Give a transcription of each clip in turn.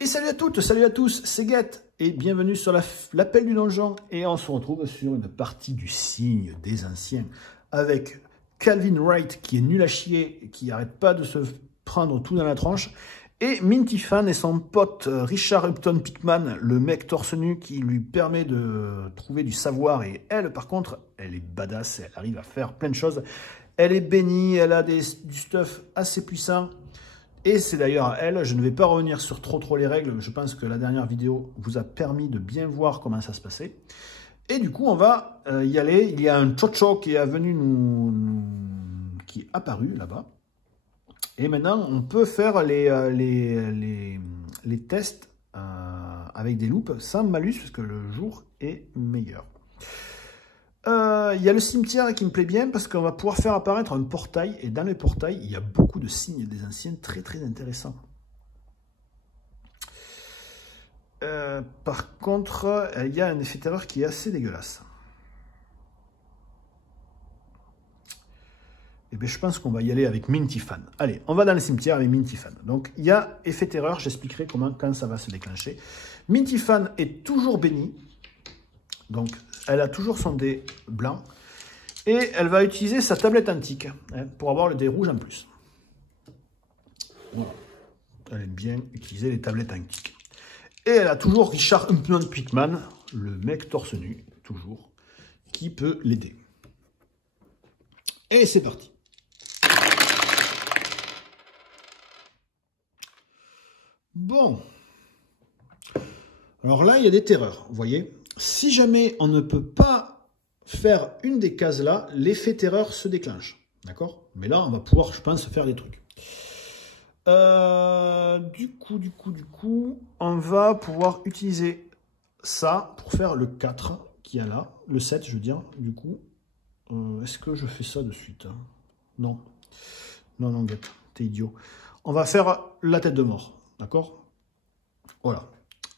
Et salut à toutes, salut à tous, c'est Guette et bienvenue sur l'appel du donjon. Et on se retrouve sur une partie du signe des anciens avec Calvin Wright qui est nul à chier, qui n'arrête pas de se prendre tout dans la tronche. Et Minty Fan et son pote Richard Upton Pickman, le mec torse nu qui lui permet de trouver du savoir. Et elle, par contre, elle est badass, elle arrive à faire plein de choses. Elle est bénie, elle a du stuff assez puissant. Et c'est d'ailleurs à elle, je ne vais pas revenir sur trop les règles, je pense que la dernière vidéo vous a permis de bien voir comment ça se passait. Et du coup, on va y aller. Il y a un Chocho qui est venu qui est apparu là-bas. Et maintenant, on peut faire les tests avec des loupes sans malus, parce que le jour est meilleur. Il y a le cimetière qui me plaît bien parce qu'on va pouvoir faire apparaître un portail. Et dans le portail, il y a beaucoup de signes des anciens très intéressants. Par contre, il y a un effet terreur qui est assez dégueulasse. Et bien, je pense qu'on va y aller avec Minty Fan. Allez, on va dans le cimetière avec Minty Fan. Donc, il y a effet terreur, j'expliquerai quand ça va se déclencher. Minty Fan est toujours bénie. Donc, elle a toujours son dé blanc. Et elle va utiliser sa tablette antique pour avoir le dé rouge en plus. Voilà. Elle aime bien utiliser les tablettes antiques. Et elle a toujours Richard Upton Pickman, le mec torse nu, toujours, qui peut l'aider. Et c'est parti. Bon. Alors là, il y a des terreurs, vous voyez. Si jamais on ne peut pas faire une des cases là, l'effet terreur se déclenche. D'accord? Mais là, on va pouvoir, je pense, faire des trucs. Du coup, on va pouvoir utiliser ça pour faire le 4 qu'il y a là. Le 7, je veux dire. Du coup, est-ce que je fais ça de suite? Non. Non, Guette, t'es idiot. On va faire la tête de mort. D'accord? Voilà.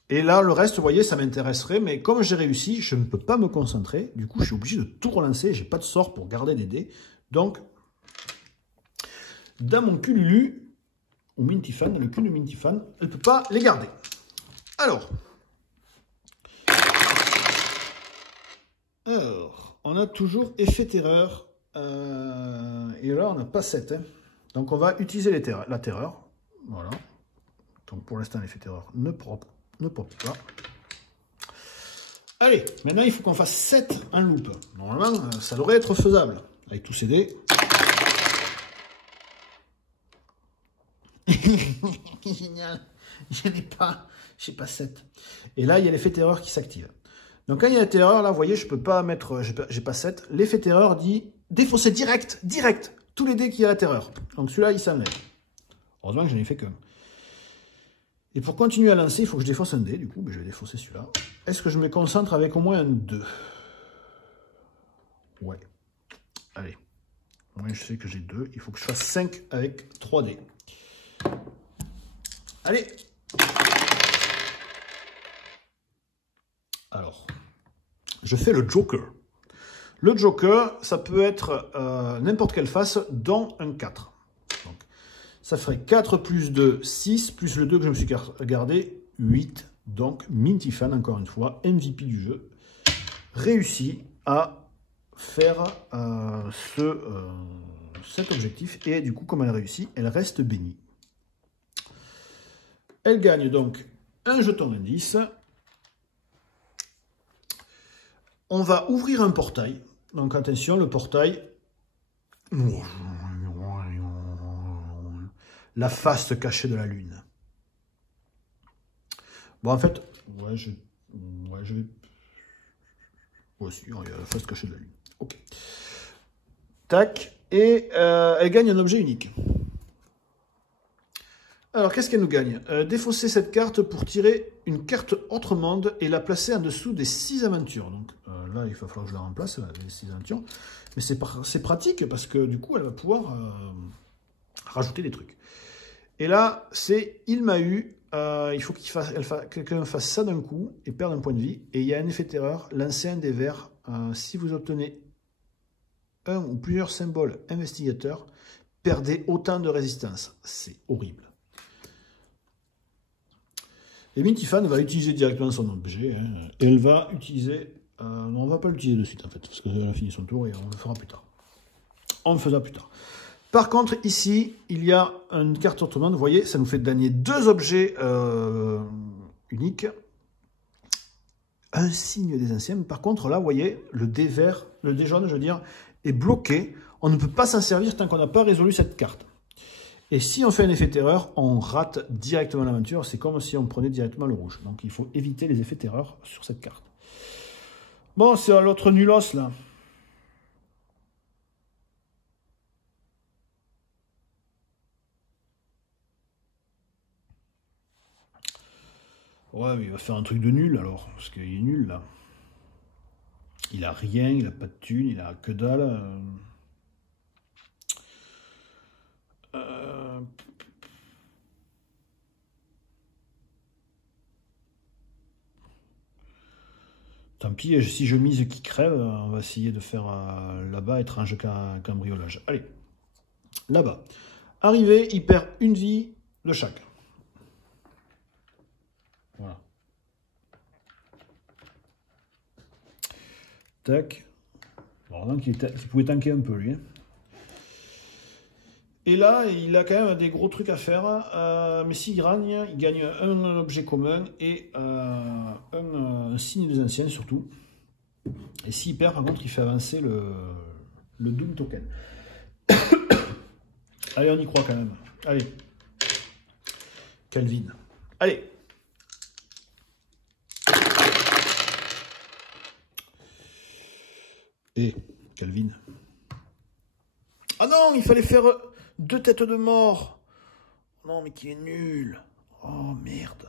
Et là, le reste, vous voyez, ça m'intéresserait, mais comme j'ai réussi, je ne peux pas me concentrer. Du coup, je suis obligé de tout relancer. Je n'ai pas de sort pour garder des dés. Donc, dans mon cululu, ou Minty Fan, le cul de Minty Fan, elle ne peut pas les garder. Alors, on a toujours effet terreur. Et là, on n'a pas 7. Hein. Donc, on va utiliser la terreur. Voilà. Donc, pour l'instant, l'effet terreur ne pop pas. Allez, maintenant il faut qu'on fasse 7 en loupe. Normalement, ça devrait être faisable. Avec tous ces dés. Génial. Je n'ai pas 7. Et là, il y a l'effet terreur qui s'active. Donc quand il y a la terreur, là, vous voyez, je peux pas mettre, j'ai pas 7. L'effet terreur dit défausser direct, tous les dés qui a la terreur. Donc celui-là, il s'enlève. Heureusement que je n'ai fait qu'un. Et pour continuer à lancer, il faut que je défausse un dé. Du coup, je vais défausser celui-là. Est-ce que je me concentre avec au moins un 2? Ouais. Allez. Moi, je sais que j'ai 2. Il faut que je fasse 5 avec 3 dés. Allez. Alors, je fais le Joker. Le Joker, ça peut être n'importe quelle face, dont un 4. Ça ferait 4 plus 2, 6, plus le 2 que je me suis gardé, 8. Donc, Minty Fan, encore une fois, MVP du jeu, réussit à faire cet objectif. Et du coup, comme elle réussit, elle reste bénie. Elle gagne donc un jeton d'indice. On va ouvrir un portail. Donc, attention, le portail... La face cachée de la lune. Bon, en fait, je vais... Voici, il y a la face cachée de la lune. Ok. Tac. Et elle gagne un objet unique. Alors, qu'est-ce qu'elle nous gagne? Défausser cette carte pour tirer une carte autre monde et la placer en dessous des 6 aventures. Donc là, il va falloir que je la remplace, les 6 aventures. Mais c'est pratique parce que du coup, elle va pouvoir rajouter des trucs. Et là, c'est il m'a eu. Il faut quelqu'un fasse ça d'un coup et perde un point de vie. Et il y a un effet terreur. Lancez un dé vert. Si vous obtenez un ou plusieurs symboles investigateurs, perdez autant de résistance. C'est horrible. Et Mintifan va utiliser directement son objet. Hein, et elle va utiliser... non, on ne va pas l'utiliser de suite, en fait, parce qu'elle a fini son tour et on le fera plus tard. On le fera plus tard. Par contre, ici, il y a une carte autrement. Vous voyez, ça nous fait gagner 2 objets uniques. Un signe des anciens. Par contre, là, vous voyez, le dé vert, le dé jaune, je veux dire, est bloqué. On ne peut pas s'en servir tant qu'on n'a pas résolu cette carte. Et si on fait un effet terreur, on rate directement l'aventure. C'est comme si on prenait directement le rouge. Donc, il faut éviter les effets terreur sur cette carte. Bon, c'est à l'autre nulos, là. Ouais, mais il va faire un truc de nul alors, parce qu'il est nul là. Il a rien, il a pas de thune, il a que dalle. Tant pis, si je mise qui crève, on va essayer de faire là-bas étrange cambriolage. Allez, là-bas. Arrivé, il perd une vie de chaque. Voilà. Tac. Alors donc, il pouvait tanker un peu, lui. Hein. Et là, il a quand même des gros trucs à faire. Mais s'il gagne, il gagne un objet commun et un signe des anciens, surtout. Et s'il perd, par contre, il fait avancer le Doom Token. Allez, on y croit quand même. Allez. Calvin. Allez. Et Calvin. Ah non, il fallait faire 2 têtes de mort. Non, mais qui est nul. Oh, merde.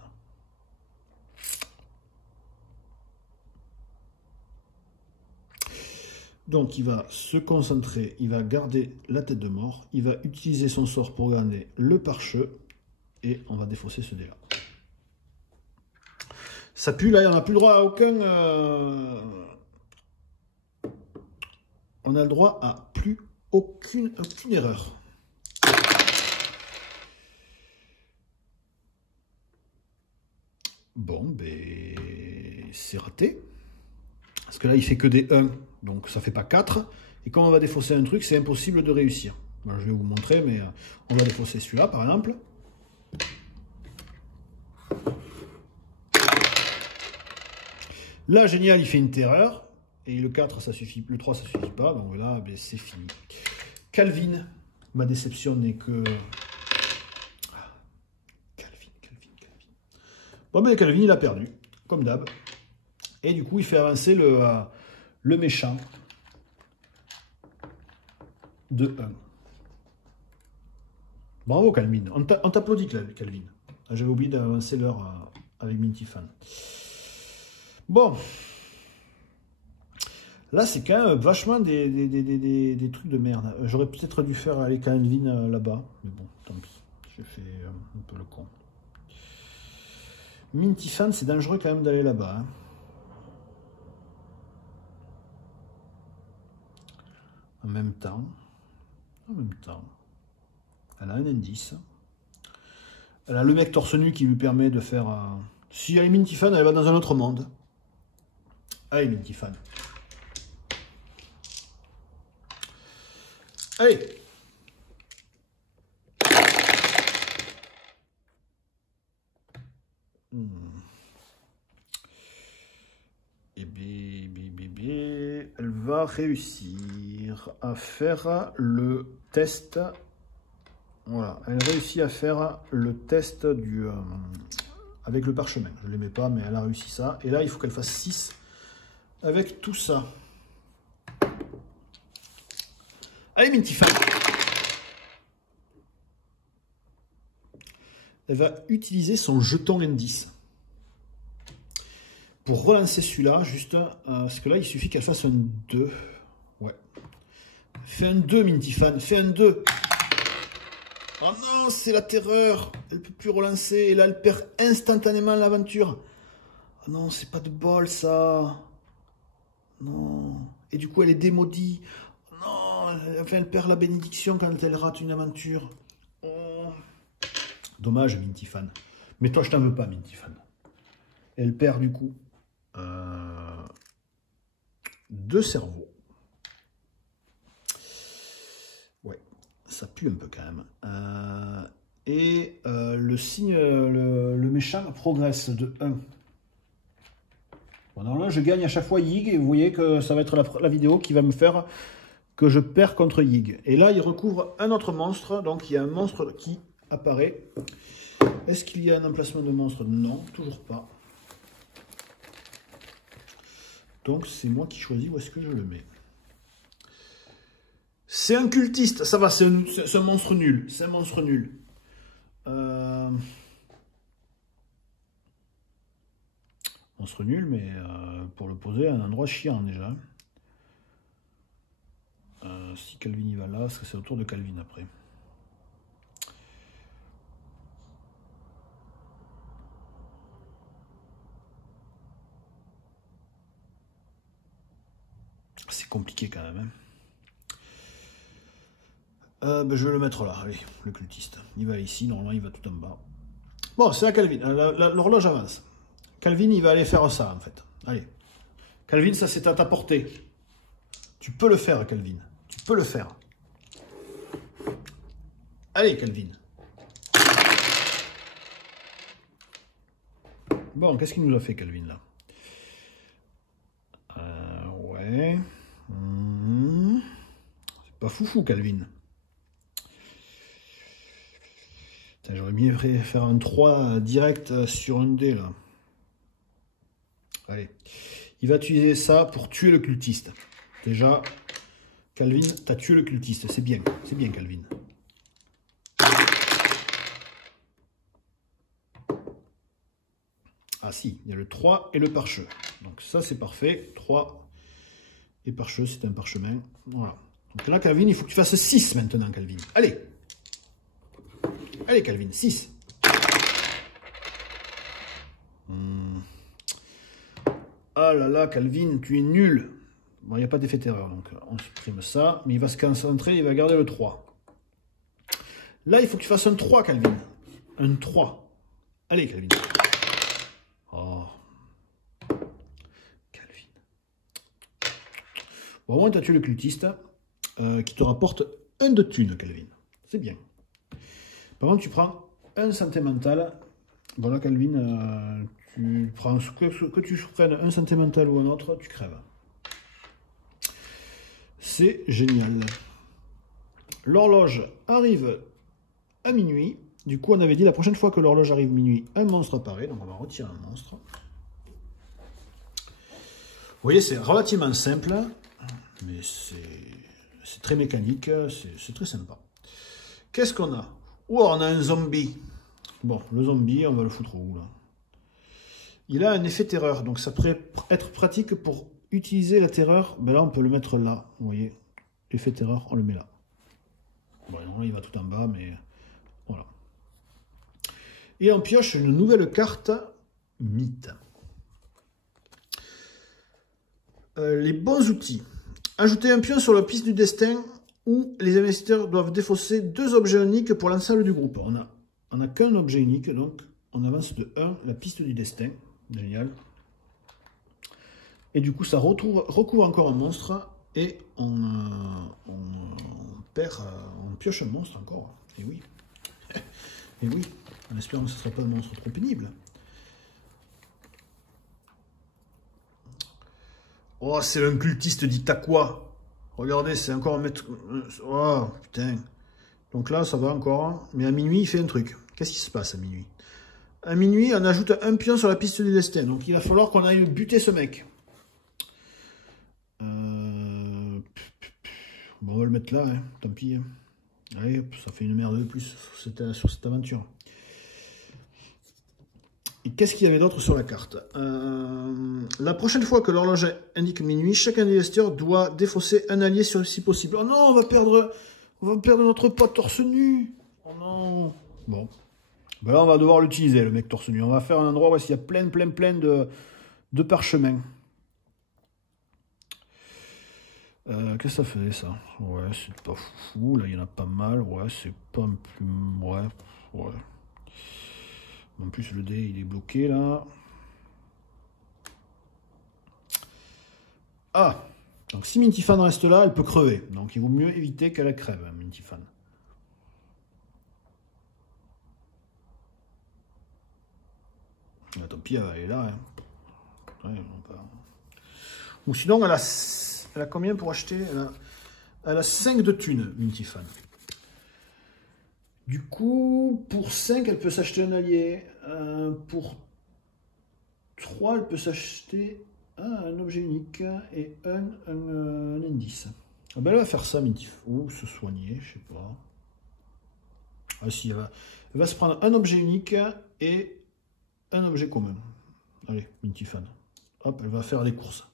Donc, il va se concentrer, il va garder la tête de mort, il va utiliser son sort pour garder le pare-cheu, et on va défausser ce dé-là. Ça pue, là, on n'a plus le droit à aucun... On a le droit à plus aucune erreur. Bon, ben, c'est raté. Parce que là, il fait que des 1, donc ça fait pas 4. Et quand on va défausser un truc, c'est impossible de réussir. Bon, je vais vous montrer, mais on va défausser celui-là, par exemple. Là, génial, il fait une terreur. Et le 4, ça suffit. Le 3, ça suffit pas. Donc là, ben, c'est fini. Calvin, ma déception n'est que... Calvin. Bon, ben Calvin, il a perdu, comme d'hab. Et du coup, il fait avancer le méchant de 1. Bravo, Calvin. On t'applaudit, Calvin. J'avais oublié d'avancer l'heure avec Mintifan. Bon. Là, c'est quand même vachement des trucs de merde. J'aurais peut-être dû faire aller Calvin là-bas. Mais bon, tant pis. J'ai fait un peu le con. Mintifan, c'est dangereux quand même d'aller là-bas. Hein. En même temps, elle a un indice. Elle a le mec torse nu qui lui permet de faire... Si elle est Mintifan, elle va dans un autre monde. Allez, Mintifan. Allez. Et bébé, elle va réussir à faire le test. Voilà, elle réussit à faire le test avec le parchemin. Je ne l'aimais pas, mais elle a réussi ça. Et là, il faut qu'elle fasse 6 avec tout ça. Allez, Mintifan. Elle va utiliser son jeton indice. Pour relancer celui-là, juste, parce que là, il suffit qu'elle fasse un 2. Ouais. Fais un 2, Mintifan. Fais un 2. Oh non, c'est la terreur. Elle ne peut plus relancer. Et là, elle perd instantanément l'aventure. Oh non, c'est pas de bol, ça. Non. Et du coup, elle est démaudie. Non. Enfin, elle perd la bénédiction quand elle rate une aventure. Oh. Dommage, Mintifan. Mais toi, je t'en veux pas, Mintifan. Elle perd du coup 2 cerveaux. Ouais, ça pue un peu quand même. Le signe, le méchant progresse de 1. Bon, alors là, je gagne à chaque fois Yig, et vous voyez que ça va être la vidéo qui va me faire que je perds contre Yig. Et là, il recouvre un autre monstre, donc il y a un monstre qui apparaît. Est-ce qu'il y a un emplacement de monstre? Non, toujours pas. Donc c'est moi qui choisis où est-ce que je le mets. C'est un cultiste, ça va, c'est un monstre nul. C'est un monstre nul. Monstre nul, mais pour le poser à un endroit chiant déjà. Si Calvin y va là, parce que c'est au tour de Calvin après. C'est compliqué quand même. Ben, je vais le mettre là, allez, le cultiste. Il va ici, normalement il va tout en bas. Bon, c'est à Calvin, l'horloge avance. Calvin, il va aller faire ça en fait. Allez. Calvin, ça c'est à ta portée. Tu peux le faire, Calvin. Tu peux le faire. Allez, Calvin. Bon, qu'est-ce qu'il nous a fait, Calvin, là? Ouais. C'est pas foufou, Calvin. J'aurais mieux fait faire un 3 direct sur un dé, là. Allez. Il va utiliser ça pour tuer le cultiste. Déjà, Calvin, t'as tué le cultiste. C'est bien, Calvin. Ah si, il y a le 3 et le parcheux. Donc ça, c'est parfait. 3 et parcheux, c'est un parchemin. Voilà. Donc là, Calvin, il faut que tu fasses 6 maintenant, Calvin. Allez. Allez, Calvin, 6. Ah là là, Calvin, tu es nul. Bon, il n'y a pas d'effet terreur, donc on supprime ça. Mais il va se concentrer, il va garder le 3. Là, il faut que tu fasses un 3, Calvin. Un 3. Allez, Calvin. Oh. Calvin. Bon, au moins, tu as tué le cultiste, qui te rapporte 1 de thunes, Calvin. C'est bien. Par contre, tu prends un sentimental. Bon, là, Calvin, tu prends que tu prennes un sentimental ou un autre, tu crèves. C'est génial. L'horloge arrive à minuit. Du coup, on avait dit la prochaine fois que l'horloge arrive minuit, un monstre apparaît. Donc, on va retirer un monstre. Vous voyez, c'est relativement simple, mais c'est très mécanique. C'est très sympa. Qu'est-ce qu'on a? Oh, on a un zombie. Bon, le zombie, on va le foutre où, là? Il a un effet terreur, donc ça pourrait être pratique pour utiliser la terreur. Ben là, on peut le mettre là, vous voyez. Effet terreur, on le met là. Bon, non, il va tout en bas, mais voilà. Et on pioche une nouvelle carte, mythe. Les bons outils. Ajouter un pion sur la piste du destin où les investisseurs doivent défausser 2 objets uniques pour l'ensemble du groupe. On n'a qu'un objet unique, donc on avance de 1 la piste du destin. Génial. Et du coup, ça recouvre encore un monstre et on pioche un monstre encore. Et oui. Et oui. En espérant que ce ne sera pas un monstre trop pénible. Oh, c'est un cultiste d'Itakwa. Regardez, c'est encore un maître... Oh, putain. Donc là, ça va encore. Mais à minuit, il fait un truc. Qu'est-ce qui se passe à minuit? À minuit, on ajoute un pion sur la piste du destin. Donc il va falloir qu'on aille buter ce mec. Bon, on va le mettre là, hein. Tant pis. Allez, hop, ça fait une merde de plus sur cette aventure. Et qu'est-ce qu'il y avait d'autre sur la carte? La prochaine fois que l'horloge indique minuit, chaque investisseur doit défausser un allié si possible. Oh non, on va perdre notre pote torse nu. Oh non. Bon. Ben là, on va devoir l'utiliser, le mec torse nu. On va faire un endroit où il y a plein de parchemins. Qu'est-ce que ça fait, ça? Ouais, c'est pas fou. Là, il y en a pas mal. Ouais, c'est pas un plus... Ouais. En plus, le dé, il est bloqué, là. Ah, donc si Mintifan reste là, elle peut crever. Donc il vaut mieux éviter qu'elle crève, hein, Mintifan. Ah, tant pis, elle est là. Hein. Ouais, ou sinon, elle a combien pour acheter? Elle a 5 de thunes, Mintifan. Du coup, pour 5, elle peut s'acheter un allié. Pour 3, elle peut s'acheter un objet unique et un indice. Ah ben elle va faire ça, Mintifan. Ou se soigner, je sais pas. Ah si, elle va se prendre un objet unique et un objet commun. Allez, Mintifan. Hop, elle va faire les courses.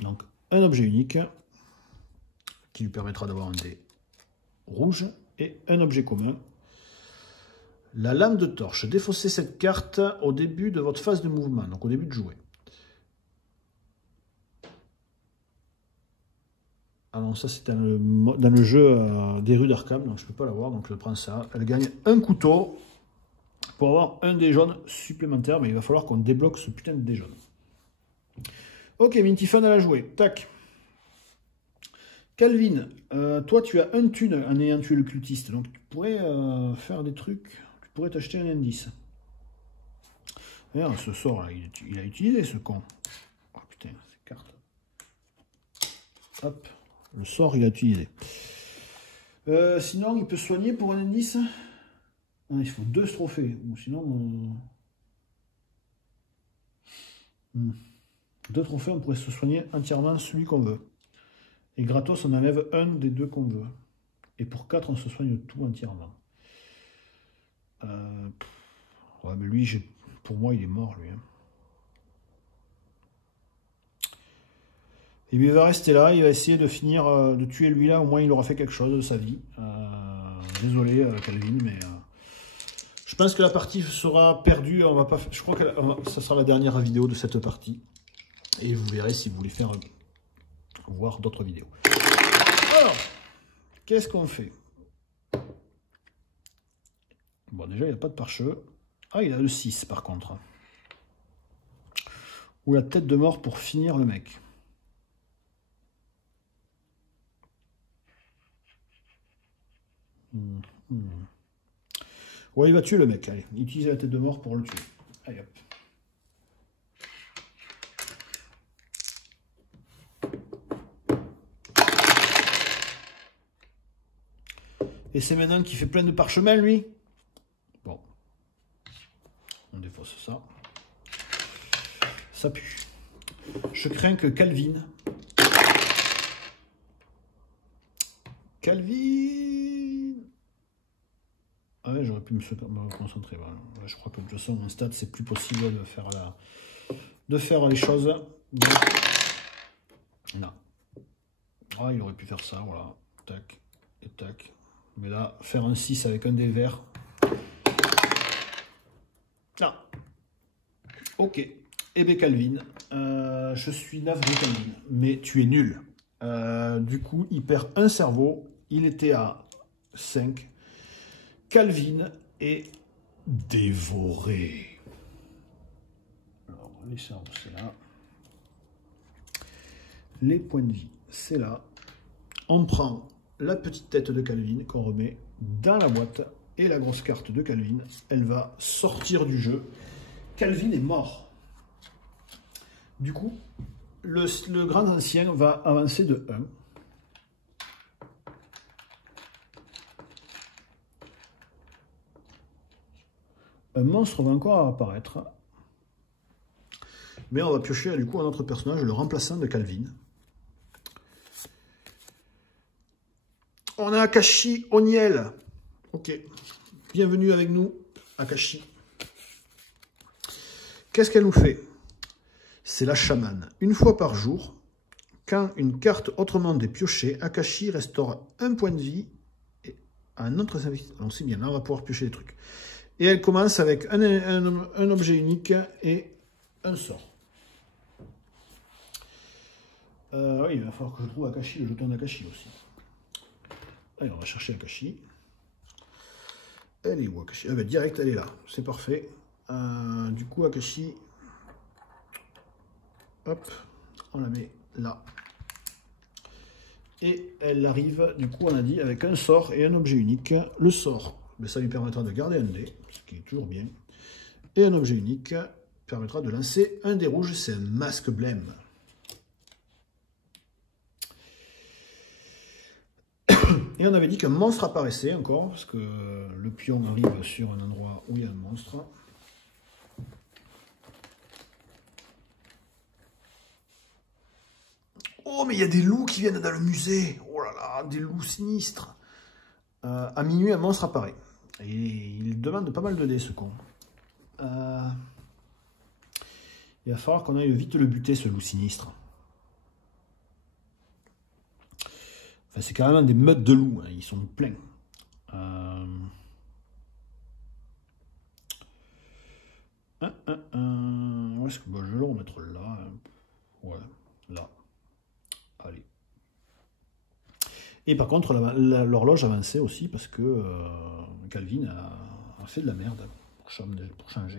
Donc, un objet unique qui lui permettra d'avoir un dé rouge et un objet commun. La lame de torche. Défaussez cette carte au début de votre phase de mouvement, donc au début de jouer. Alors ça c'est dans le jeu des rues d'Arkham, donc je ne peux pas l'avoir, donc je prends ça. Elle gagne un couteau pour avoir un dé jaune supplémentaire, mais il va falloir qu'on débloque ce putain de dé jaune. Ok, Mintifan elle a joué. Tac. Calvin, toi tu as un thune en ayant tué le cultiste, donc tu pourrais faire des trucs, tu pourrais t'acheter un indice. Regarde, ce sort là, il a utilisé ce con. Oh putain, ces cartes. Hop, le sort il a utilisé. Sinon, il peut soigner pour un indice. Ah, il faut 2 trophées, ou sinon... 2 trophées, on pourrait se soigner entièrement celui qu'on veut. Et gratos, on enlève un des 2 qu'on veut. Et pour 4, on se soigne tout entièrement. Ouais, mais lui, pour moi, il est mort, lui. Hein. Et lui, il va rester là, il va essayer de finir, de tuer lui là, au moins il aura fait quelque chose de sa vie. Désolé, Calvin, mais... je pense que la partie sera perdue, on va pas, je crois que ça sera la dernière vidéo de cette partie. Et vous verrez si vous voulez faire voir d'autres vidéos. Alors, qu'est-ce qu'on fait? Bon, déjà, il n'y a pas de pare-cheveux. Ah, il a le 6, par contre. Ou la tête de mort pour finir le mec. Ouais, il va tuer le mec. Allez, utilise la tête de mort pour le tuer. Allez, hop. Et c'est maintenant qu'il fait plein de parchemins, lui. Bon. On défausse ça. Ça pue. Je crains que Calvin... Ah ouais, j'aurais pu me concentrer. Voilà. Je crois que de toute façon, en stade, c'est plus possible de faire les choses. Donc... Non. Ah, il aurait pu faire ça, voilà. Tac et tac. Mais là, faire un 6 avec un dé vert. Ah. Ok. Eh bien, Calvin, je suis navré, Calvin, mais tu es nul. Du coup, il perd un cerveau. Il était à 5. Calvin est dévoré. Alors, les cerveaux, c'est là. Les points de vie, c'est là. On prend la petite tête de Calvin qu'on remet dans la boîte. Et la grosse carte de Calvin, elle va sortir du jeu. Calvin est mort. Du coup, le grand ancien va avancer de 1. Un monstre va encore apparaître. Mais on va piocher du coup un autre personnage, le remplaçant de Calvin. On a Akashi Oniel. Ok. Bienvenue avec nous, Akashi. Qu'est-ce qu'elle nous fait? C'est la chamane. Une fois par jour, quand une carte autrement dépiochée, Akashi restaure un point de vie et un autre service. Donc c'est bien, là on va pouvoir piocher des trucs. Et elle commence avec un objet unique et un sort. Oui, il va falloir que je trouve Akashi, le jeton d'Akashi aussi. Allez, on va chercher Akashi. Elle est où, Akashi? Ah ben, direct, elle est là. C'est parfait. Du coup, Akashi... Hop. on la met là. Et elle arrive, du coup, on a dit, avec un sort et un objet unique. Le sort, mais ça lui permettra de garder un dé, ce qui est toujours bien. Et un objet unique permettra de lancer un dé rouge, c'est un masque blême. Et on avait dit qu'un monstre apparaissait encore, parce que le pion arrive sur un endroit où il y a un monstre. Oh, mais il y a des loups qui viennent dans le musée. Oh là là, des loups sinistres. À minuit, un monstre apparaît. Et il demande pas mal de dés, ce con. Il va falloir qu'on aille vite le buter, ce loup sinistre. Enfin, c'est carrément des meutes de loups, hein. Ils sont pleins. Où est-ce que je vais le remettre là, hein. Ouais, là. Allez. Et par contre, l'horloge avançait aussi parce que Calvin a fait de la merde pour changer.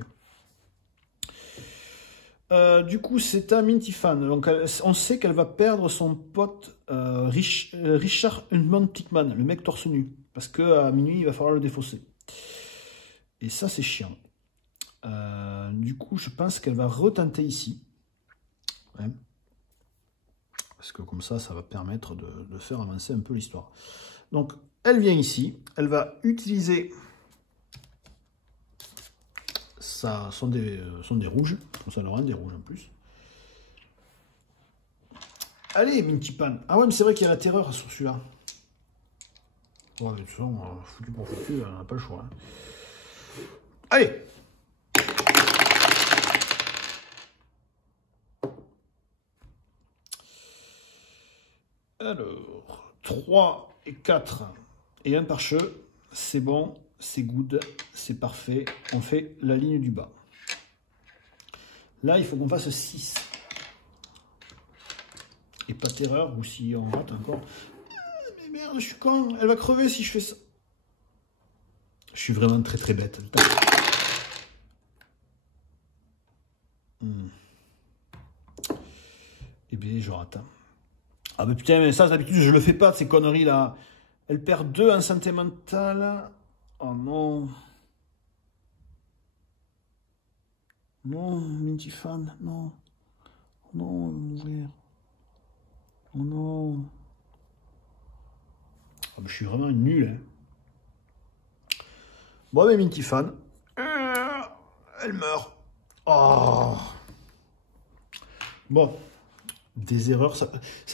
Du coup, c'est à Minty-Fan. Donc, on sait qu'elle va perdre son pote Richard Huntington, le mec torse nu. Parce qu'à minuit, il va falloir le défausser. Et ça, c'est chiant. Du coup, je pense qu'elle va retenter ici. Ouais. Parce que comme ça, ça va permettre de faire avancer un peu l'histoire. Donc, elle vient ici. Elle va utiliser son dé rouge. Comme ça, elle aura un dé rouge en plus. Allez, Minty-Pan. Ah ouais, mais c'est vrai qu'il y a la terreur sur celui-là. Ouais, mais de toute façon, foutu pour foutu, on n'a pas le choix. Hein. Allez! Alors, 3 et 4 et un pare-cheu, c'est bon, c'est good, c'est parfait. On fait la ligne du bas. Là, il faut qu'on fasse 6. Et pas terreur, ou si on rate encore. Ah, mais merde, je suis con, elle va crever si je fais ça. Je suis vraiment très très bête. Eh bien, je rate. Ah mais putain, mais ça, d'habitude, je le fais pas, ces conneries-là. Elle perd 2 en santé mentale. Oh non. Non, Minty-Fan, non. Non, mourir. Oh non. Ah, mais je suis vraiment nul, hein. Bon, mais Minty-Fan. Elle meurt. Oh. Bon. Des erreurs. Ça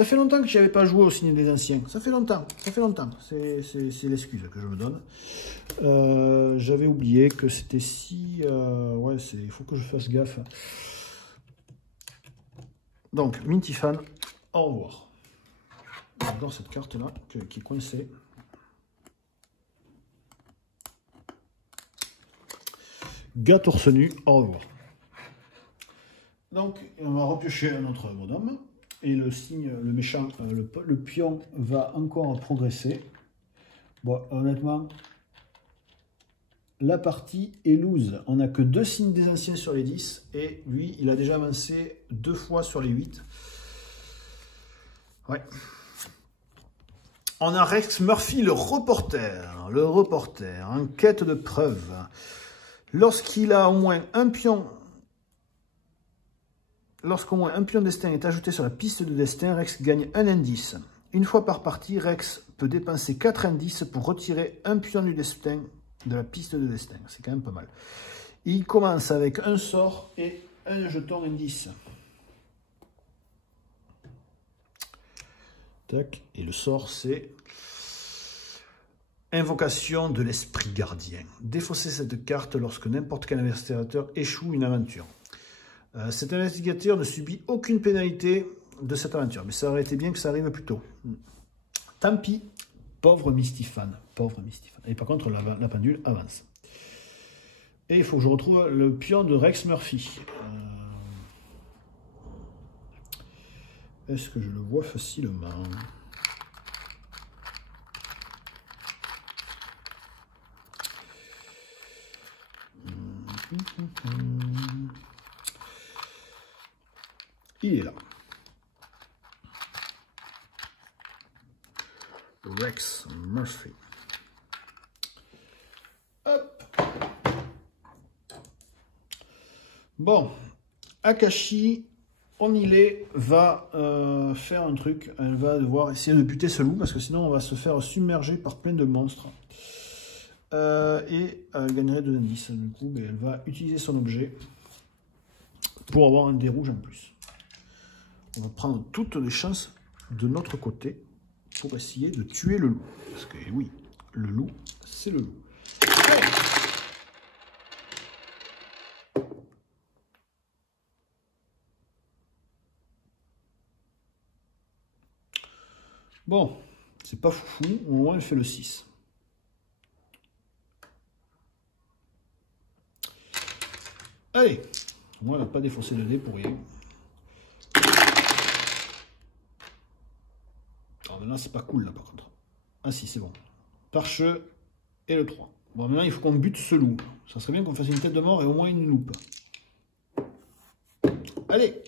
fait longtemps que je n'avais pas joué au Signe des Anciens. Ça fait longtemps. Ça fait longtemps. C'est l'excuse que je me donne. J'avais oublié que c'était si... ouais, il faut que je fasse gaffe. Donc, Minty-Fan, au revoir. J'adore cette carte-là qui est coincée. Gars torse nu, au revoir. Donc, on va repiocher un autre bonhomme. Et le signe, le méchant, le pion va encore progresser. Bon, honnêtement, la partie est loose. On n'a que 2 signes des anciens sur les 10. Et lui, il a déjà avancé 2 fois sur les 8. Ouais. On a Rex Murphy, le reporter, en quête de preuves. Lorsqu'il a au moins un pion... Lorsqu'au moins un pion destin est ajouté sur la piste de destin, Rex gagne un indice. Une fois par partie, Rex peut dépenser 4 indices pour retirer un pion du destin de la piste de destin. C'est quand même pas mal. Il commence avec un sort et un jeton indice. Tac. Et le sort, c'est Invocation de l'esprit gardien. Défaussez cette carte lorsque n'importe quel investigateur échoue une aventure. Cet investigateur ne subit aucune pénalité de cette aventure. Mais ça aurait été bien que ça arrive plus tôt. Tant pis. Pauvre Minty-Fan. Pauvre Minty-Fan. Et par contre, la pendule avance. Et il faut que je retrouve le pion de Rex Murphy. Est-ce que je le vois facilement? Il est là. Rex Murphy. Hop. Bon, Akashi, Onile va faire un truc. Elle va devoir essayer de buter ce loup parce que sinon on va se faire submerger par plein de monstres. Et elle gagnerait 2 indices. Du coup, mais elle va utiliser son objet pour avoir un dé rouge en plus. On va prendre toutes les chances de notre côté pour essayer de tuer le loup. Parce que oui, le loup, c'est le loup. Allez. Bon, c'est pas foufou, au moins elle fait le 6. Allez, au moins elle n'a pas défaussé le dé pour rien. Alors maintenant c'est pas cool là par contre. Ah si, c'est bon. Pare-feu et le 3. Bon, maintenant il faut qu'on bute ce loup. Ça serait bien qu'on fasse une tête de mort et au moins une loupe. Allez.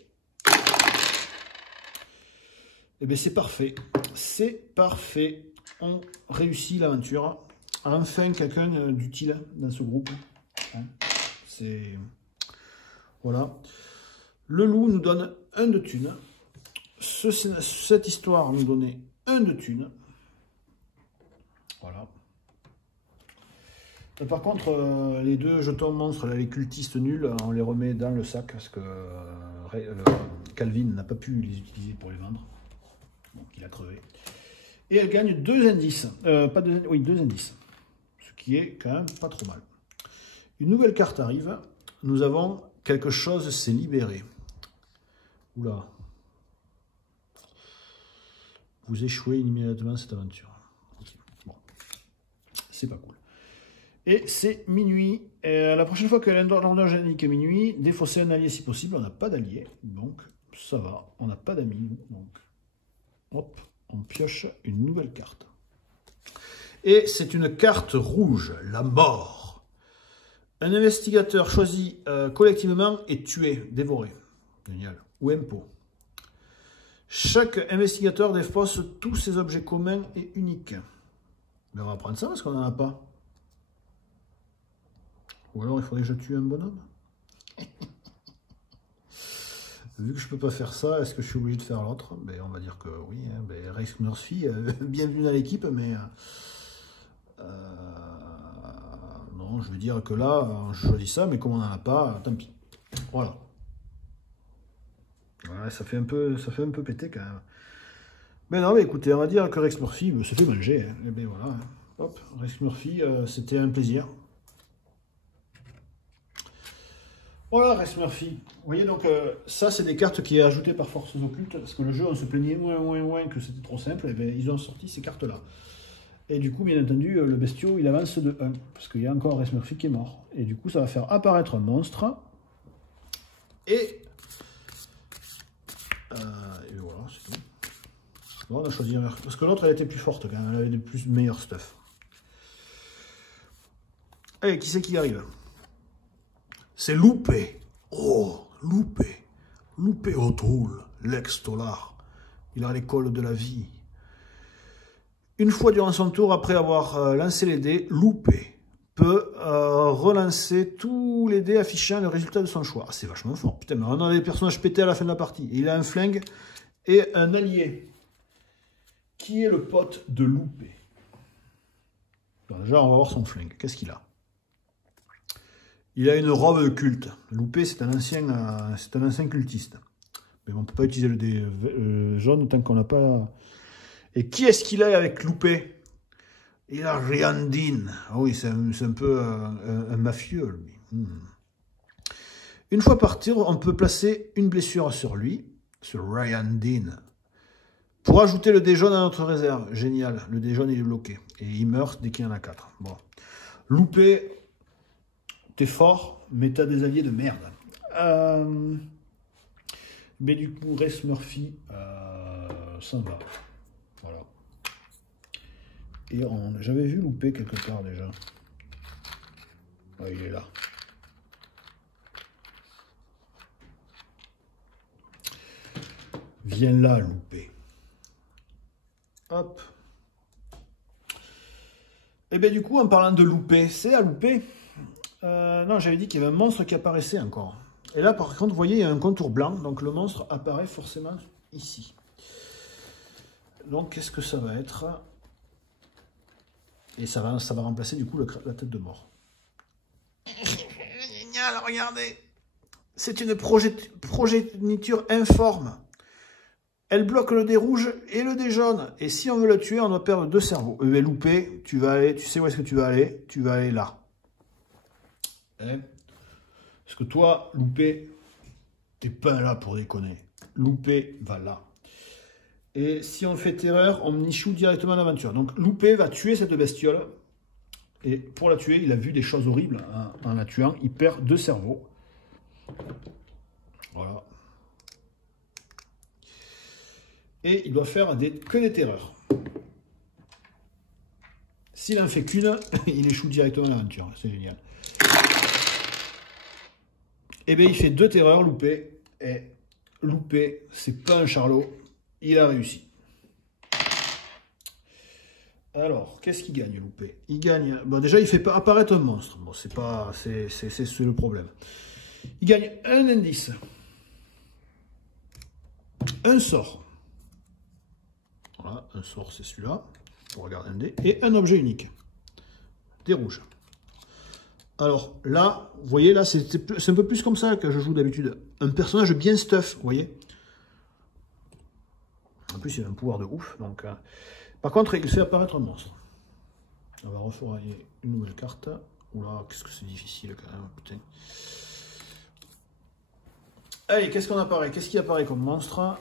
Eh bien c'est parfait. C'est parfait. On réussit l'aventure. Enfin quelqu'un d'utile dans ce groupe. C'est... Voilà. Le loup nous donne 1 de thunes. Cette histoire nous donnait 1 de thunes. Voilà. Par contre, les 2 jetons monstres, là, les cultistes nuls, on les remet dans le sac parce que Calvin n'a pas pu les utiliser pour les vendre. Donc il a crevé. Et elle gagne 2 indices. Pas 2, oui, 2 indices. Ce qui est quand même pas trop mal. Une nouvelle carte arrive. Nous avons quelque chose s'est libéré. Oula. Vous échouez immédiatement cette aventure. Okay. Bon. C'est pas cool. Et c'est minuit. La prochaine fois que l'horloge indique minuit, défausser un allié si possible. On n'a pas d'allié. Donc ça va. On n'a pas d'amis. Donc hop, on pioche une nouvelle carte. Et c'est une carte rouge, la mort. Un investigateur choisi collectivement est tué, dévoré. Génial. Ou impôt. Chaque investigateur défausse tous ses objets communs et uniques. Mais on va prendre ça parce qu'on n'en a pas. Ou alors il faudrait que je tue un bonhomme. Vu que je ne peux pas faire ça, est-ce que je suis obligé de faire l'autre? Ben, on va dire que oui. Hein. Ben, Rex Murphy, bienvenue dans l'équipe, mais... non, je vais dire que là, je choisis ça, mais comme on n'en a pas, tant pis. Voilà. Ouais, ça fait un peu péter quand même. Mais non, mais écoutez, on va dire que Rex Murphy se fait manger. Hein. Et ben voilà. Hop, Rex Murphy, c'était un plaisir. Voilà, Rex Murphy. Vous voyez, donc, ça, c'est des cartes qui est ajoutées par forces occultes, parce que le jeu, on se plaignait moins, que c'était trop simple, et bien, ils ont sorti ces cartes-là. Et du coup, bien entendu, le bestiau, il avance de 1, parce qu'il y a encore Rex Murphy qui est mort. Et du coup, ça va faire apparaître un monstre. Et voilà, c'est tout. Bon, on a choisi un... Parce que l'autre, elle était plus forte quand même, elle avait des meilleurs stuff. Allez, qui c'est qui arrive? C'est Loupé. Oh, Loupé. Loupé O'Toole, l'ex-Tolar. Il a l'école de la vie. Une fois durant son tour, après avoir lancé les dés, Loupé peut relancer tous les dés affichant le résultat de son choix. Ah, c'est vachement fort. Putain, mais on a des personnages pétés à la fin de la partie. Et il a un flingue et un allié. Qui est le pote de Loupé? Bon, déjà, on va voir son flingue. Qu'est-ce qu'il a? Il a une robe de culte. Loupé, c'est un ancien cultiste. Mais on ne peut pas utiliser le dé jaune tant qu'on n'a pas... Et qui est-ce qu'il a avec Loupé? Il a Riandine. Ah oui, c'est un peu un mafieux, lui. Une fois par tir, on peut placer une blessure sur lui, sur Riandine, pour ajouter le dé jaune à notre réserve. Génial, le dé jaune il est bloqué. Et il meurt dès qu'il y en a 4. Bon. Loupé, t'es fort, mais t'as des alliés de merde. Mais du coup, Rex Murphy s'en va. Voilà. Et j'avais vu Loupé quelque part déjà. Ah, il est là. Viens là, Loupé. Hop. ben du coup, en parlant de louper, c'est à louper. Non, j'avais dit qu'il y avait un monstre qui apparaissait encore. Et là, par contre, vous voyez, il y a un contour blanc. Donc, le monstre apparaît forcément ici. Donc, qu'est-ce que ça va être? Et ça va remplacer, du coup, la tête de mort. Génial, regardez. C'est une progéniture informe. Elle bloque le dé rouge et le dé jaune. Et si on veut le tuer, on doit perdre 2 cerveaux. Loupé, tu vas aller, tu sais où est-ce que tu vas aller? Tu vas aller là. Hein? Parce que toi, loupé, t'es pas là pour déconner. Loupé va là. Et si on fait terreur, on échoue directement l'aventure. Donc loupé va tuer cette bestiole. Et pour la tuer, il a vu des choses horribles en la tuant. Il perd 2 cerveaux. Voilà. Et il doit faire que des terreurs. S'il en fait qu'une, il échoue directement l'aventure. C'est génial. Et bien il fait 2 terreurs, loupé. Et loupé, c'est pas un charlot. Il a réussi. Alors, qu'est-ce qu'il gagne, loupé? Il gagne... Bon, déjà, il fait pas apparaître un monstre. Bon, c'est pas... C'est le problème. Il gagne un indice. Un sort. Voilà, un sort, c'est celui-là. Pour regarder un dé. Et un objet unique. Des rouges. Alors, là, vous voyez, là, c'est un peu plus comme ça que je joue d'habitude. Un personnage bien stuff, vous voyez. En plus, il a un pouvoir de ouf. Donc, par contre, il fait apparaître un monstre. On va refourrailler une nouvelle carte. Oula, qu'est-ce que c'est difficile quand même, putain. Allez, qu'est-ce qu'on apparaît? Qu'est-ce qui apparaît comme monstre?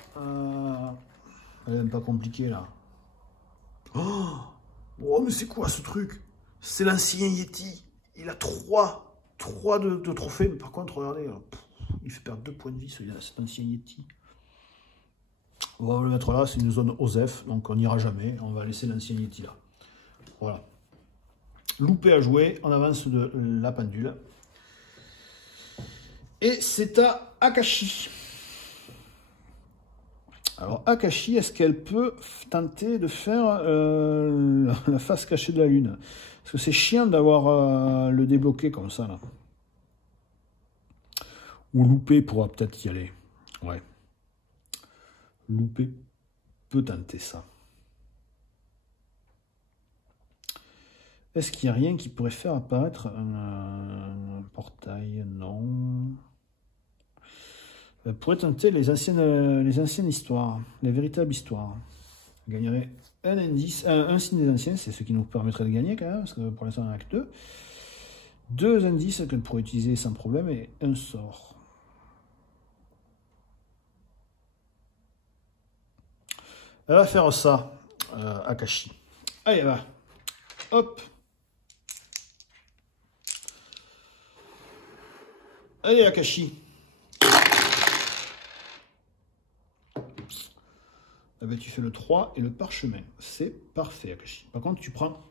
Elle est même pas compliqué là. Oh, mais c'est quoi ce truc? C'est l'ancien Yeti. Il a 3 de trophées. Mais par contre, regardez, il fait perdre 2 points de vie, celui-là, cet ancien Yeti. On va le mettre là, c'est une zone OSEF, donc on n'ira jamais. On va laisser l'ancien Yeti là. Voilà. Loupé à jouer, on avance de la pendule. Et c'est à Akashi. Alors Akashi, est-ce qu'elle peut tenter de faire la face cachée de la lune? Parce que c'est chiant d'avoir le débloqué comme ça là. Ou Loupé pourra peut-être y aller. Ouais. Loupé peut tenter ça. Est-ce qu'il n'y a rien qui pourrait faire apparaître un portail? Non. Elle pourrait tenter les anciennes histoires, les véritables histoires. Elle gagnerait un indice, un signe des anciens, c'est ce qui nous permettrait de gagner quand même, parce que pour l'instant on n'en a que 2. 2 indices qu'elle pourrait utiliser sans problème et un sort. Elle va faire ça, Akashi. Allez, va. Hop. Allez, Akashi. Eh ben, tu fais le 3 et le parchemin. C'est parfait, Akashi. Par contre, tu prends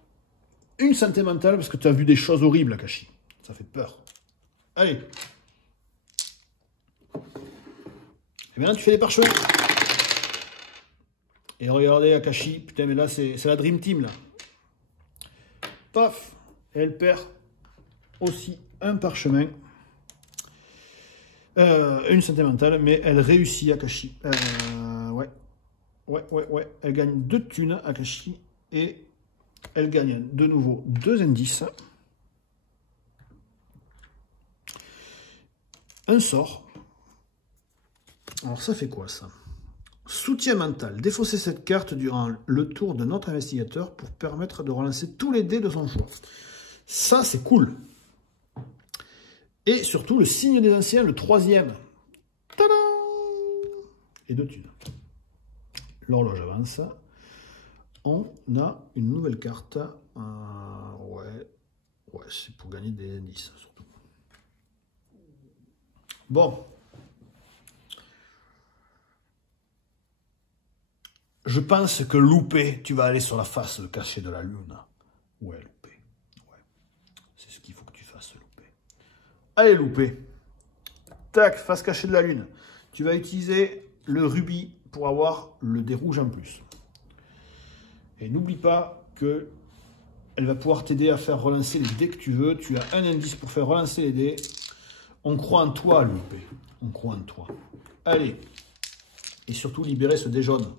une santé mentale parce que tu as vu des choses horribles, Akashi. Ça fait peur. Allez. Et maintenant, tu fais les parchemins. Et regardez Akashi, putain mais là c'est la Dream Team là. Paf, elle perd aussi un parchemin. Une santé mentale, mais elle réussit Akashi. Ouais. Elle gagne 2 thunes Akashi. Et elle gagne de nouveau 2 indices. Un sort. Alors ça fait quoi ça? Soutien mental. Défausser cette carte durant le tour de notre investigateur pour permettre de relancer tous les dés de son choix. Ça, c'est cool. Et surtout, le signe des anciens, le 3e. Tada! Et 2 thunes. L'horloge avance. On a une nouvelle carte. Ouais, c'est pour gagner des indices, surtout. Bon. Je pense que Loupé, tu vas aller sur la face cachée de la lune. Ouais, Loupé. Ouais. C'est ce qu'il faut que tu fasses, Loupé. Allez, Loupé. Tac, face cachée de la lune. Tu vas utiliser le rubis pour avoir le dé rouge en plus. Et n'oublie pas que Elle va pouvoir t'aider à faire relancer les dés que tu veux. Tu as un indice pour faire relancer les dés. On croit en toi, Loupé. On croit en toi. Allez. Et surtout, libérer ce dé jaune.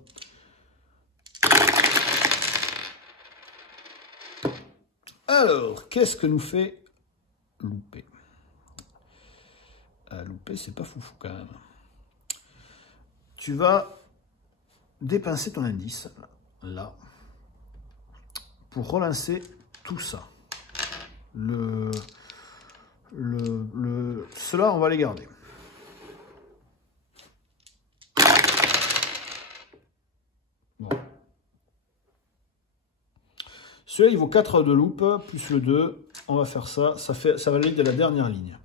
Alors, qu'est-ce que nous fait Loupé? Loupé, c'est pas foufou quand même. Tu vas dépenser ton indice, là, pour relancer tout ça. Cela, on va les garder. Bon. Celui-là, il vaut 4 de loupe, plus le 2. On va faire ça. Ça va aller de la dernière ligne.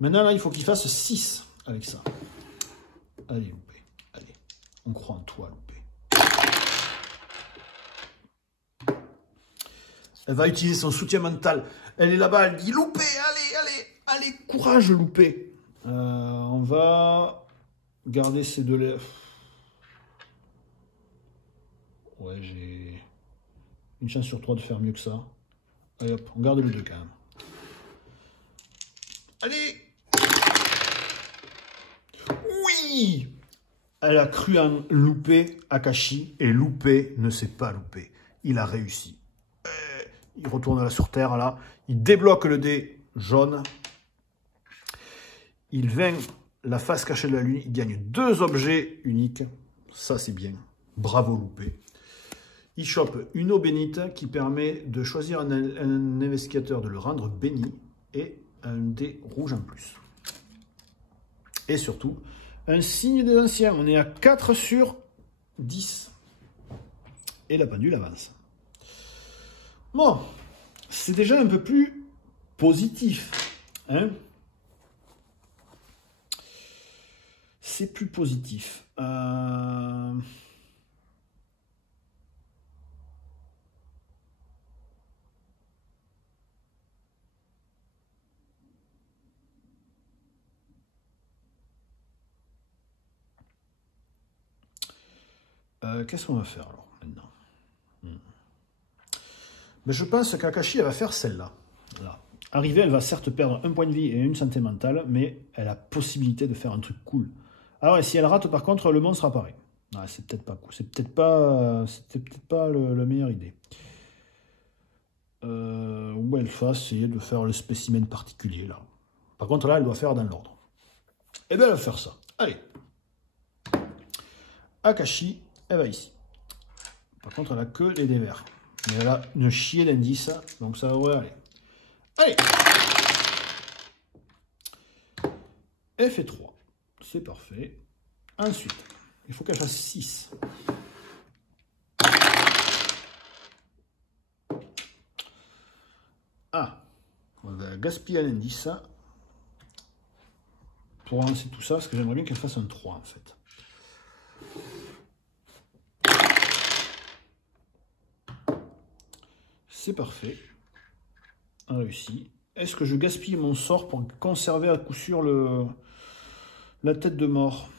Maintenant, là, il faut qu'il fasse 6 avec ça. Allez, Loupé. Allez. On croit en toi, Loupé. Elle va utiliser son soutien mental. Elle est là-bas, elle dit « Loupé, allez, allez, allez, courage, Loupé !» On va garder ces deux lèvres. Ouais, j'ai une chance sur 3 de faire mieux que ça. Allez hop, on garde le 2 quand même. Allez! Oui! Elle a cru en Loupé, Akashi, et Loupé ne s'est pas loupé. Il a réussi. Il retourne là sur Terre, là. Il débloque le dé jaune. Il vainc la face cachée de la Lune. Il gagne 2 objets uniques. Ça, c'est bien. Bravo, Loupé. Il chope une eau bénite qui permet de choisir un investigateur, de le rendre béni, et un dé rouge en plus. Et surtout, un signe des anciens. On est à 4 sur 10. Et la pendule avance. Bon, c'est déjà un peu plus positif. Hein? C'est plus positif. Qu'est-ce qu'on va faire alors maintenant? Mais je pense qu'Akashi, elle va faire celle-là. Là. Arrivée, elle va certes perdre un point de vie et une santé mentale, mais elle a possibilité de faire un truc cool. Alors, et si elle rate, par contre, le monstre apparaît. Ah, c'est peut-être pas cool. C'était peut-être pas la meilleure idée. Ou elle va essayer de faire le spécimen particulier, là. Par contre, là, elle doit faire dans l'ordre. Eh bien, elle va faire ça. Allez. Akashi, elle va ici. Par contre, elle a que les dés verts. Mais elle a une chier d'indice, donc ça devrait aller. Allez! Elle fait 3. C'est parfait. Ensuite, il faut qu'elle fasse 6. Ah! On va gaspiller un indice pour avancer tout ça, parce que j'aimerais bien qu'elle fasse un 3 en fait. C'est parfait. Réussi. Est-ce que je gaspille mon sort pour conserver à coup sûr la tête de mort?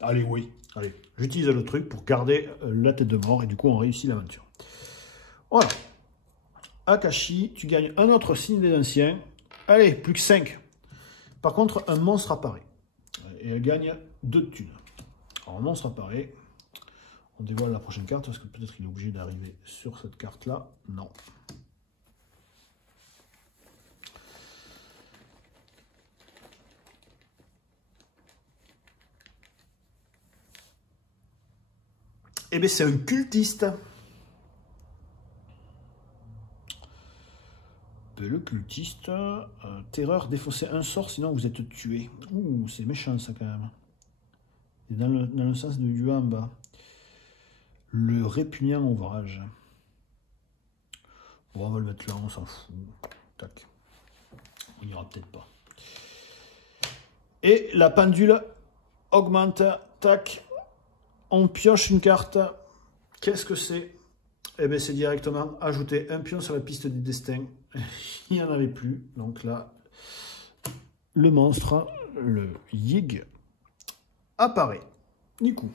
Allez, oui. Allez, j'utilise le truc pour garder la tête de mort et du coup on réussit l'aventure. Voilà. Akashi, tu gagnes un autre signe des anciens. Allez, plus que 5. Par contre, un monstre apparaît. Et elle gagne 2 de thunes. Alors, un monstre apparaît. On dévoile la prochaine carte, parce que peut-être qu'il est obligé d'arriver sur cette carte-là. Non. Eh bien, c'est un cultiste. Le cultiste, terreur, défausser un sort, sinon vous êtes tué. Ouh, c'est méchant ça quand même. C'est dans le sens du en bas. Le répugnant ouvrage. Bon, on va le mettre là, on s'en fout. Tac. On n'ira peut-être pas. Et la pendule augmente. Tac. On pioche une carte. Qu'est-ce que c'est? Eh bien, c'est directement ajouter un pion sur la piste du destin. Il n'y en avait plus. Donc là, le monstre, le Yig, apparaît. Du coup,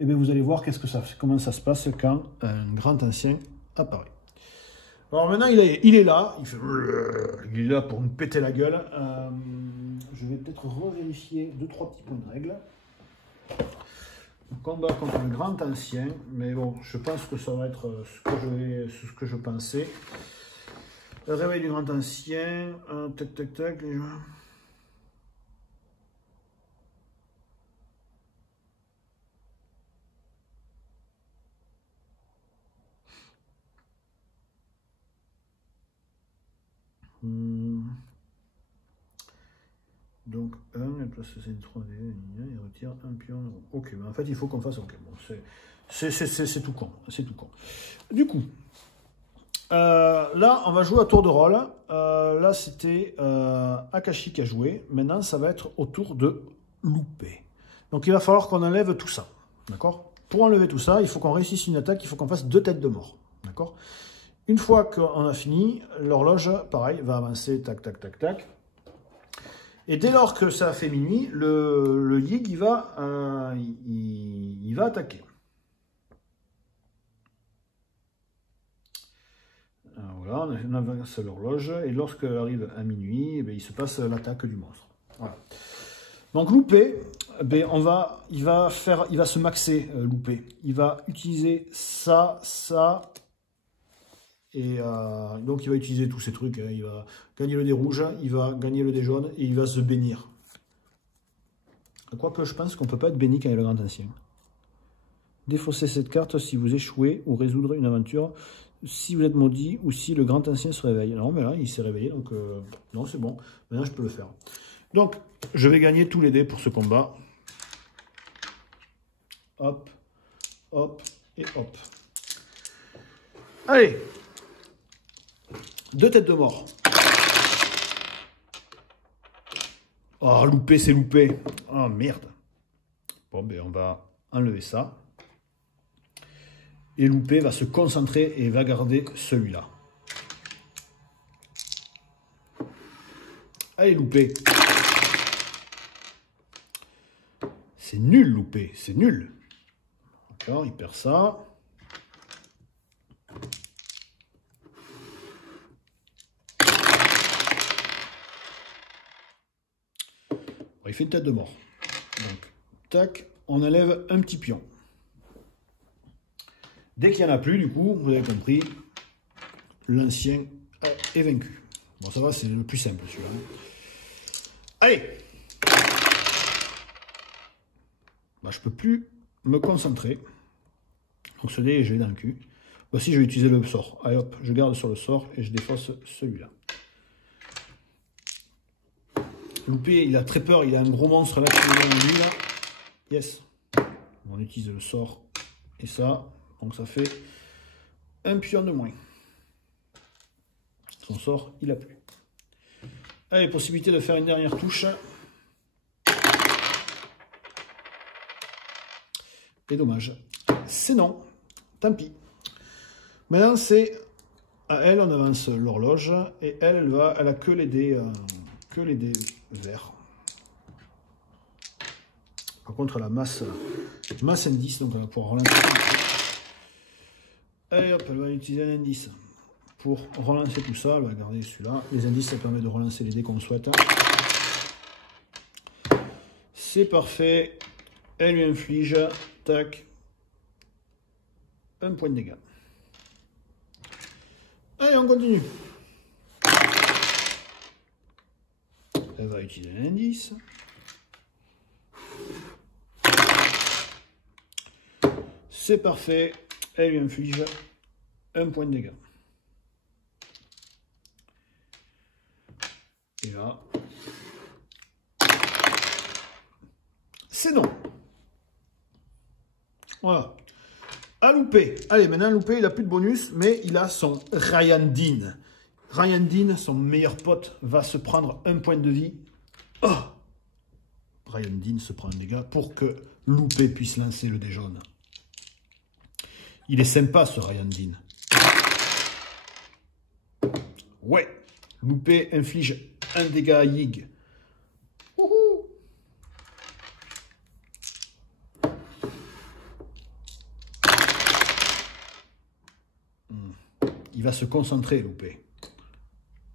et bien vous allez voir comment ça se passe quand un grand ancien apparaît. Alors maintenant, il est là, il est là pour me péter la gueule. Je vais peut-être revérifier 2-3 petits points de règle. Combat contre un grand ancien, mais bon, je pense que ça va être ce que je pensais. Réveil du grand ancien, tac tac tac, les gens. Donc 1, et place c'est 3D, il retire un pion. Ok, mais en fait il faut qu'on fasse. Ok, bon, c'est tout con, c'est tout con. Du coup, là on va jouer à tour de rôle. Là c'était Akashi qui a joué. Maintenant ça va être au tour de Loupé. Donc il va falloir qu'on enlève tout ça, d'accord? Pour enlever tout ça, il faut qu'on réussisse une attaque, il faut qu'on fasse 2 têtes de mort, d'accord? Une fois qu'on a fini, l'horloge, pareil, va avancer, tac, tac, tac, tac. Et dès lors que ça a fait minuit, le Yig, il va attaquer. Alors voilà, on avance l'horloge, et lorsqu'elle arrive à minuit, eh bien, il se passe l'attaque du monstre. Voilà. Donc Loupé, eh bien, il va se maxer, Loupé. Il va utiliser ça, et donc il va utiliser tous ces trucs, hein. Il va gagner le dé rouge, il va gagner le dé jaune et il va se bénir. Quoique je pense qu'on ne peut pas être béni quand il y a le grand ancien. Défausser cette carte si vous échouez ou résoudre une aventure, si vous êtes maudit ou si le grand ancien se réveille. Non mais là il s'est réveillé, donc non c'est bon, maintenant je peux le faire. Donc je vais gagner tous les dés pour ce combat. Hop, hop et hop. Allez, 2 têtes de mort. Oh, loupé, c'est loupé. Oh, merde. Bon, ben, on va enlever ça. Et loupé va se concentrer et va garder celui-là. Allez, loupé. C'est nul, loupé. C'est nul. D'accord, il perd ça. Il fait une tête de mort. Donc, tac, on enlève un petit pion. Dès qu'il n'y en a plus, du coup, vous avez compris, l'ancien est vaincu. Bon, ça va, c'est le plus simple, celui-là. Allez! Bah, je ne peux plus me concentrer. Donc, ce dé, je l'ai dans le cul. Voici, je vais utiliser le sort. Allez, hop, je garde sur le sort et je défausse celui-là. Loupé, il a très peur, il a un gros monstre là qui est devant lui, là. Yes. On utilise le sort et ça. Donc ça fait un pion de moins. Son sort, il a plus. Allez, possibilité de faire une dernière touche. Et dommage. C'est non. Tant pis. Maintenant, c'est à elle, on avance l'horloge. Et elle a que les dés verts. Par contre, la masse indice, donc on va pouvoir relancer. Allez hop, elle va utiliser un indice pour relancer tout ça. Elle va garder celui-là. Les indices, ça permet de relancer les dés qu'on souhaite. C'est parfait. Elle lui inflige, tac, un point de dégâts. Allez, on continue. Elle va utiliser un indice. C'est parfait. Elle lui inflige un point de dégâts. Et là, c'est non. Voilà. À Loupé. Allez, maintenant Loupé, il n'a plus de bonus, mais il a son Ryan Dean. Ryan Dean, son meilleur pote, va se prendre un point de vie. Oh, Ryan Dean se prend un dégât pour que Loupé puisse lancer le dé jaune. Il est sympa, ce Ryan Dean. Ouais. Loupé inflige un dégât à Yig. il va se concentrer, loupé.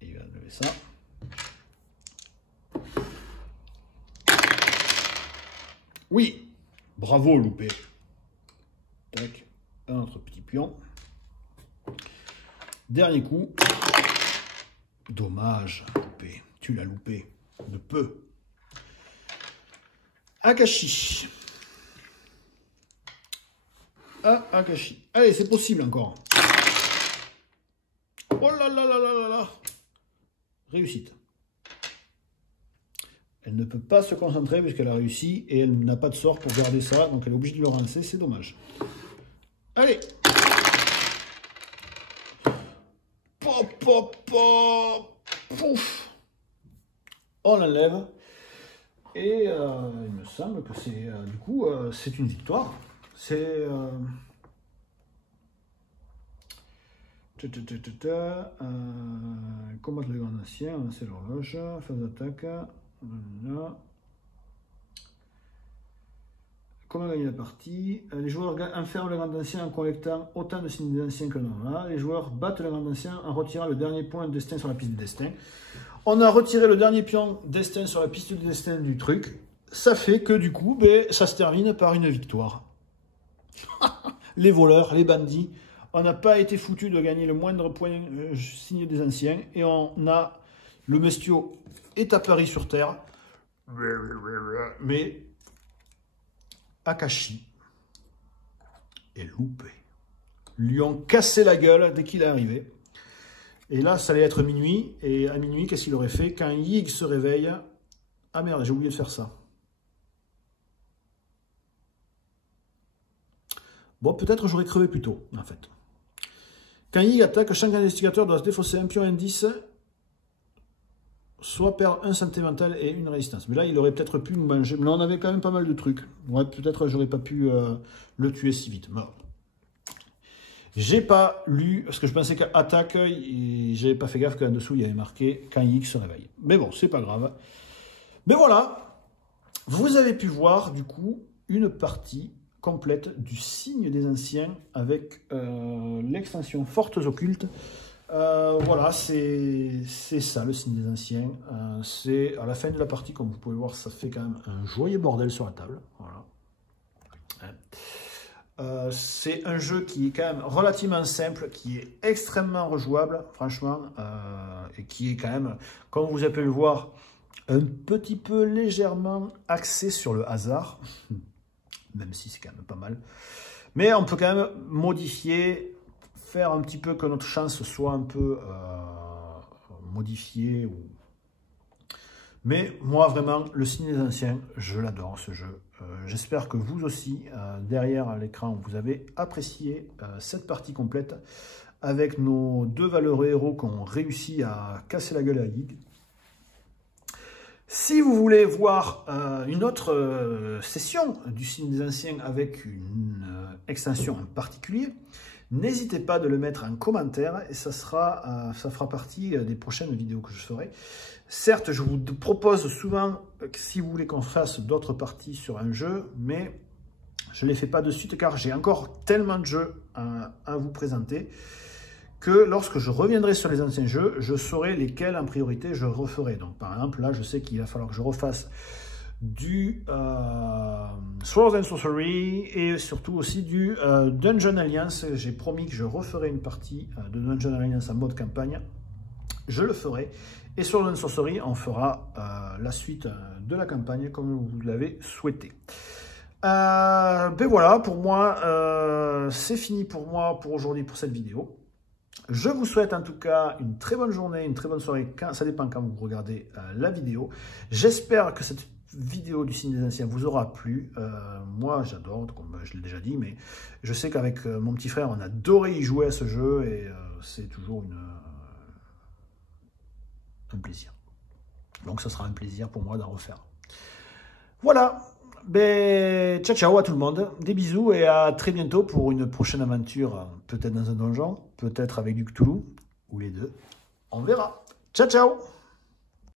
Et il va lever ça. Oui, bravo, loupé. Tac, un autre petit pion. Dernier coup. Dommage, loupé. Tu l'as loupé. De peu. Akashi. Ah, Akashi. Allez, c'est possible encore. Oh là là là là là là. Réussite. Elle ne peut pas se concentrer puisqu'elle a réussi et elle n'a pas de sort pour garder ça. Donc elle est obligée de le lancer. C'est dommage. Allez. Pop, pop, pop. Pouf. On l'enlève. Et il me semble que c'est du coup c'est une victoire. C'est combattre le grand ancien, c'est l'horloge, phase d'attaque. Comment gagner la partie? Les joueurs enferment le grand ancien en collectant autant de signes d'anciens que l'on a. Les joueurs battent le grand ancien en retirant le dernier point de destin sur la piste de destin. On a retiré le dernier pion destin sur la piste de destin du truc. Ça fait que du coup, ben, ça se termine par une victoire. Les voleurs, les bandits, on n'a pas été foutu de gagner le moindre point signe des anciens. Et on a, le Mestio est apparu sur Terre. Mais Akashi est loupé. Lui ont cassé la gueule dès qu'il est arrivé. Et là, ça allait être minuit. Et à minuit, qu'est-ce qu'il aurait fait? Quand Yig se réveille... Ah merde, j'ai oublié de faire ça. Bon, peut-être j'aurais crevé plus tôt, en fait. Quand Yig attaque, chaque investigateur doit se défausser un pion indice, soit perdre un santé mental et une résistance. Mais là, il aurait peut-être pu nous manger. Mais là, on avait quand même pas mal de trucs. Ouais, peut-être j'aurais pas pu le tuer si vite. Bon. J'ai pas lu, parce que je pensais qu'attaque, j'avais pas fait gaffe qu'en dessous, il y avait marqué quand Yig se réveille. Mais bon, c'est pas grave. Mais voilà, vous avez pu voir, du coup, une partie complète du signe des anciens avec l'extension Fortes Occultes. Voilà, c'est ça le signe des anciens. C'est à la fin de la partie, comme vous pouvez voir, ça fait quand même un joyeux bordel sur la table. Voilà. C'est un jeu qui est quand même relativement simple, qui est extrêmement rejouable, franchement, et qui est quand même, comme vous avez pu le voir, un petit peu légèrement axé sur le hasard, même si c'est quand même pas mal. Mais on peut quand même modifier, faire un petit peu que notre chance soit un peu modifiée. Mais moi, vraiment, le signe des anciens, je l'adore, ce jeu. J'espère que vous aussi, derrière l'écran, vous avez apprécié cette partie complète avec nos deux valeureux héros qui ont réussi à casser la gueule à Yig. Si vous voulez voir une autre session du signe des anciens avec une extension en particulier, n'hésitez pas de le mettre en commentaire et ça fera partie des prochaines vidéos que je ferai. Certes, je vous propose souvent, si vous voulez qu'on fasse d'autres parties sur un jeu, mais je ne les fais pas de suite car j'ai encore tellement de jeux à vous présenter que lorsque je reviendrai sur les anciens jeux, je saurai lesquels en priorité je referai. Donc par exemple, là, je sais qu'il va falloir que je refasse du Swords and Sorcery et surtout aussi du Dungeon Alliance. J'ai promis que je referai une partie de Dungeon Alliance en mode campagne. Je le ferai. Et Swords and Sorcery, on fera la suite de la campagne comme vous l'avez souhaité. Ben voilà, pour moi, c'est fini pour moi pour aujourd'hui pour cette vidéo. Je vous souhaite en tout cas une très bonne journée, une très bonne soirée, ça dépend quand vous regardez la vidéo. J'espère que cette vidéo du signe des anciens vous aura plu. Moi j'adore, comme je l'ai déjà dit, mais je sais qu'avec mon petit frère on a adoré y jouer à ce jeu et c'est toujours un plaisir. Donc ça sera un plaisir pour moi d'en refaire. Voilà, ben, ciao ciao à tout le monde, des bisous et à très bientôt pour une prochaine aventure, peut-être dans un donjon, peut-être avec du Cthulhu, ou les deux, on verra. Ciao ciao.